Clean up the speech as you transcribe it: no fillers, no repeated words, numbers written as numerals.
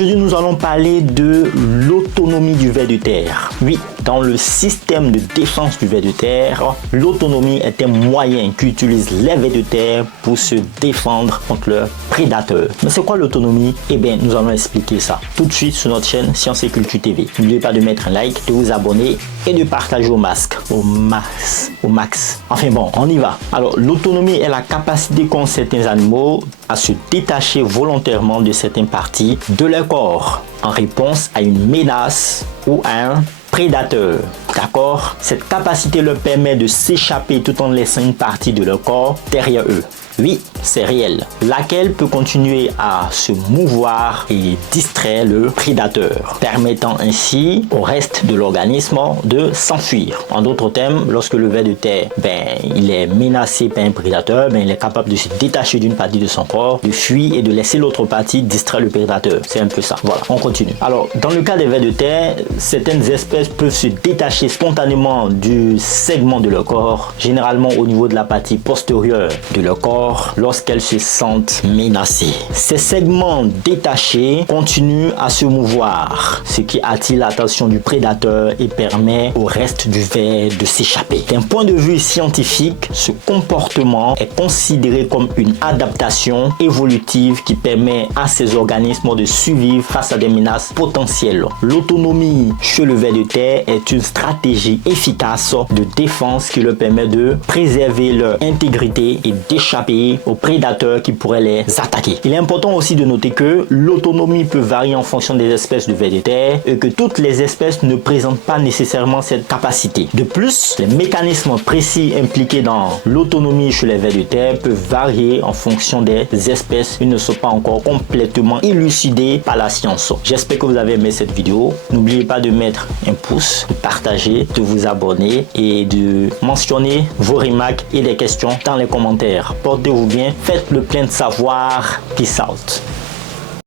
Aujourd'hui, nous allons parler de l'autonomie du ver de terre. Oui, dans le système de défense du ver de terre, l'autonomie est un moyen qu'utilisent les vers de terre pour se défendre contre leurs prédateurs. Mais c'est quoi l'autonomie? Eh bien, nous allons expliquer ça tout de suite sur notre chaîne Science et Culture TV. N'oubliez pas de mettre un like, de vous abonner et de partager au max. Enfin bon, on y va. Alors, l'autonomie est la capacité qu'ont certains animaux à se détacher volontairement de certaines parties de leur corps en réponse à une menace ou à un prédateur. D'accord? Cette capacité leur permet de s'échapper tout en laissant une partie de leur corps derrière eux. Oui, c'est réel. Laquelle peut continuer à se mouvoir et distraire le prédateur, permettant ainsi au reste de l'organisme de s'enfuir. En d'autres termes, lorsque le ver de terre, il est menacé par un prédateur, il est capable de se détacher d'une partie de son corps, de fuir et de laisser l'autre partie distraire le prédateur. C'est un peu ça. Voilà, on continue. Alors, dans le cas des vers de terre, certaines espèces peuvent se détacher spontanément du segment de leur corps, généralement au niveau de la partie postérieure de leur corps, lorsqu'elles se sentent menacées. Ces segments détachés continuent à se mouvoir, ce qui attire l'attention du prédateur et permet au reste du ver de s'échapper. D'un point de vue scientifique, ce comportement est considéré comme une adaptation évolutive qui permet à ces organismes de survivre face à des menaces potentielles. L'autonomie chez le ver de terre est une stratégie efficace de défense qui leur permet de préserver leur intégrité et d'échapper aux prédateurs qui pourraient les attaquer. Il est important aussi de noter que l'autonomie peut varier en fonction des espèces de vers de terre et que toutes les espèces ne présentent pas nécessairement cette capacité. De plus, les mécanismes précis impliqués dans l'autonomie chez les vers de terre peuvent varier en fonction des espèces. Ils ne sont pas encore complètement élucidés par la science. J'espère que vous avez aimé cette vidéo. N'oubliez pas de mettre un pouce, de partager, de vous abonner et de mentionner vos remarques et des questions dans les commentaires. Portez-vous bien, faites le plein de savoir. Peace out.